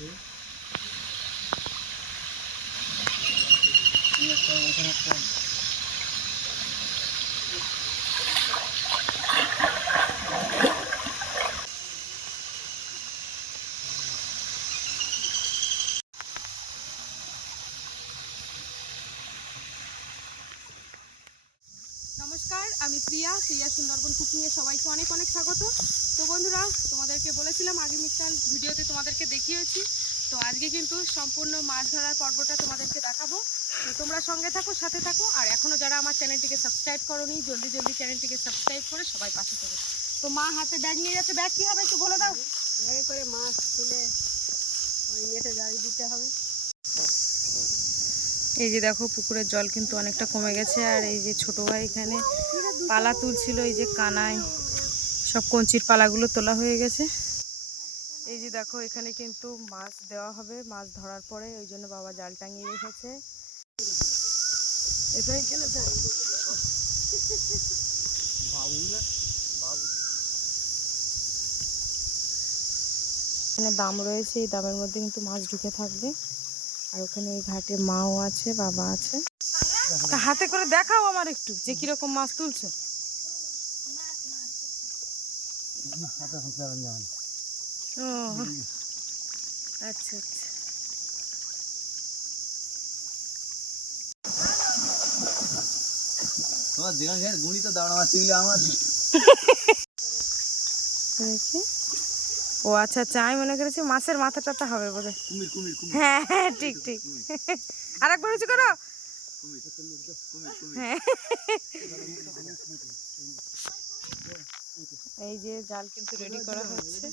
Ini kalau নমস্কার, আমি প্রিয়া প্রিয়া সুন্দরবন কুকিংয়ে সবাইকে অনেক অনেক স্বাগত। তো বন্ধুরা, তোমাদেরকে বলেছিলাম আগামীকাল ভিডিওতে তোমাদেরকে দেখিয়েছি। তো আজকে কিন্তু সম্পূর্ণ মাছ ধরার পর্বটা তোমাদেরকে দেখাবো। তো তোমরা সঙ্গে থাকো, সাথে থাকো, আর এখনও যারা আমার চ্যানেলটিকে সাবস্ক্রাইব করোনি, জলদি জলদি চ্যানেলটিকে সাবস্ক্রাইব করে সবাই পাশে থাকো। তো মা হাতে ব্যাগ নিয়ে যাচ্ছে, ব্যাগ কী হবে একটু বলে দাও। ব্যাগে করে মাছ তুলে ওই নেটে গাড়ি দিতে হবে। এই যে দেখো, পুকুরের জল কিন্তু অনেকটা কমে গেছে, আর এই যে ছোট ভাই এখানে পালা তুলছিল, এই যে কানায়, সব কঞ্চির পালাগুলো তোলা হয়ে গেছে। এই যে দেখো, এখানে কিন্তু মাছ দেওয়া হবে, মাছ ধরার পরে, ওই জন্য বাবা জাল টাঙিয়ে রেখেছে। এটাই এখানে দাম রয়েছে, এই দামের মধ্যে কিন্তু মাছ ঢুকে থাকবে। আর ওখানে ওই ঘাটে মাও আছে বাবা আছে। তা হাতে করে দেখাও আমার একটু যে কীরকম মাছ তুলছো। ও আচ্ছা আচ্ছা। তোমার যেখানে গুণি তো দাঁড়া মারতে গেলে আমার। দেখি ও আচ্ছা আচ্ছা আমি মনে করেছি মাছের মাথা টাথা হবে বোধহয়। কুমির কুমির কুমির। হ্যাঁ হ্যাঁ ঠিক ঠিক। আর একবার উঁচু করো। কুমির কুমির হ্যাঁ। এই যে জাল কিন্তু রেডি করা হচ্ছে।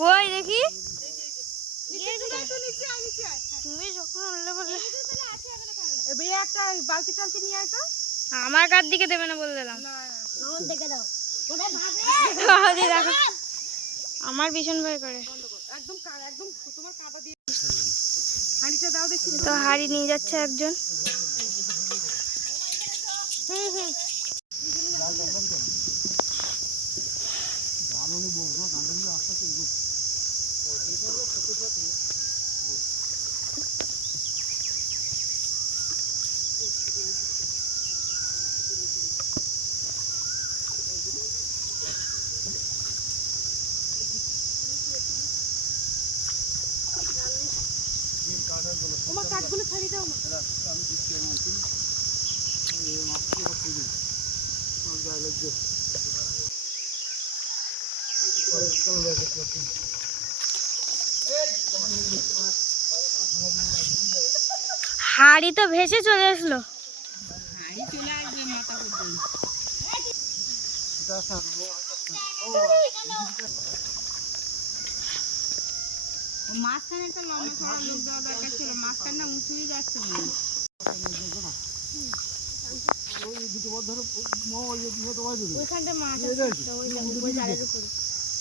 কই দেখি? তুমি যখন বললে একটা বালতি টালতি নিয়ে আয় তো। আমার কার দিকে দেবে না বলে দিলাম। আমার ভীষণ ভয় করে। একদম একদম তোমার কাদা দিয়ে হাঁড়িটা দাও দেখি। তো হাড়ি নিয়ে যাচ্ছে একজন। হুম হুম। তোমার কাঠগুলো ছাড়িয়ে দাও না হাড়ি তো ভেসে চলে আসলো। মাঝখানে একটা লম্বা ছড়া লোক দেওয়া দরকার ছিল মাঝখানটা উঁচুই যাচ্ছে মনে হয়। ওইখানটা মাছ আছে ওই ওই জালের উপরে।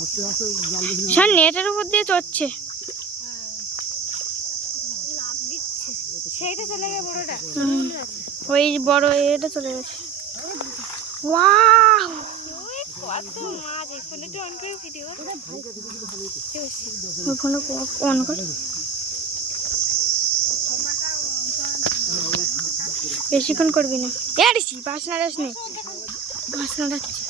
সব নেটের উপর দিয়ে চড়ছে। সেইটা চলে গেছে বড়টা ওই বড় এটা চলে গেছে। ওয়াও! অন করে। বেশিক্ষণ করবি না। এড়িছি বাস নাড়াস নে। বাস নাড়াচ্ছি আহ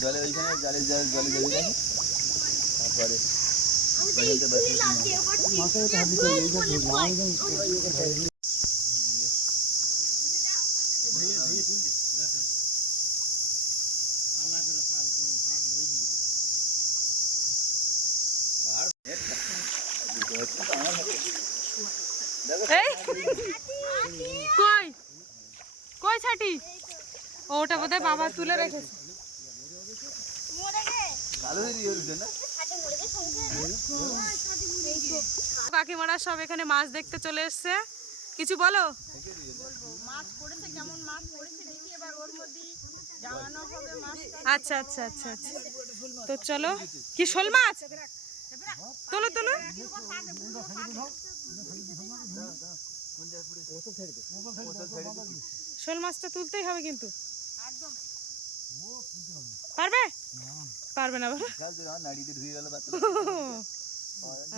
জলে ওইখানে জলে জলে জলে জলে যাবে তারপরে ওইখানটা কই? কই ছাটি? ওটা বোধহয় বাবা তুলে রেখেছে। কাকিমারা সব এখানে মাছ দেখতে চলে এসছে। কিছু বলো? আচ্ছা আচ্ছা আচ্ছা আচ্ছা। তো চলো। কি শোল মাছ? তোলো তোলো। শোল মাছটা তুলতেই হবে কিন্তু। পারবে? পারবে না বাবা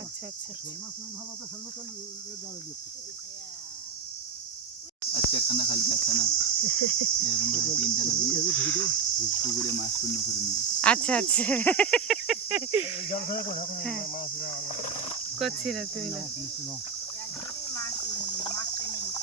আচ্ছা আচ্ছা আজকে একখানা কালকে একখানা। এরকম ভাবে তিনখানা দিয়ে পুকুরে মাছ শূন্য করে নেবে আচ্ছা আচ্ছা। হ্যাঁ। করছি না তুমি না।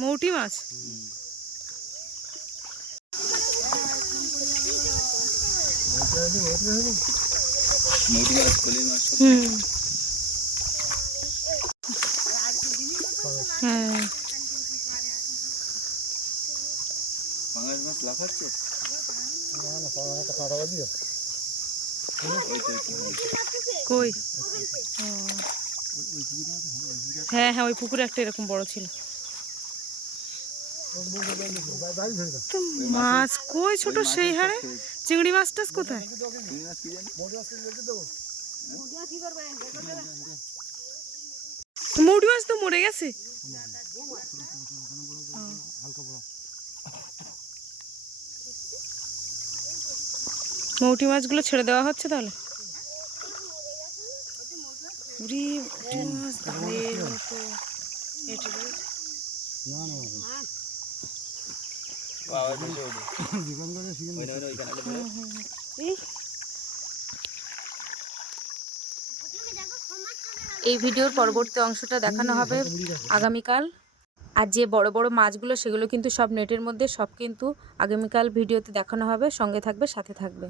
মৌটি মাছ মোটি মাছ কলি মাছ। হুম। হ্যাঁ। পাঙাশ মাছ লাফাচ্ছে? ওই তো, ওই তো, ওই তো। কই? হ্যাঁ হ্যাঁ ওই পুকুরে একটা এরকম বড় ছিল। মাছ কই ছোট সেই হারে? চিংড়ি মাছ টাছ কোথায়? চিংড়ি মাছ তো মরে গেছে। মৌটি মাছগুলো ছেড়ে দেওয়া হচ্ছে তাহলে? এই ভিডিওর পরবর্তী অংশটা দেখানো হবে আগামীকাল। আর যে বড় বড় মাছগুলো, সেগুলো কিন্তু সব নেটের মধ্যে, সব কিন্তু আগামীকাল ভিডিওতে দেখানো হবে। সঙ্গে থাকবে, সাথে থাকবে।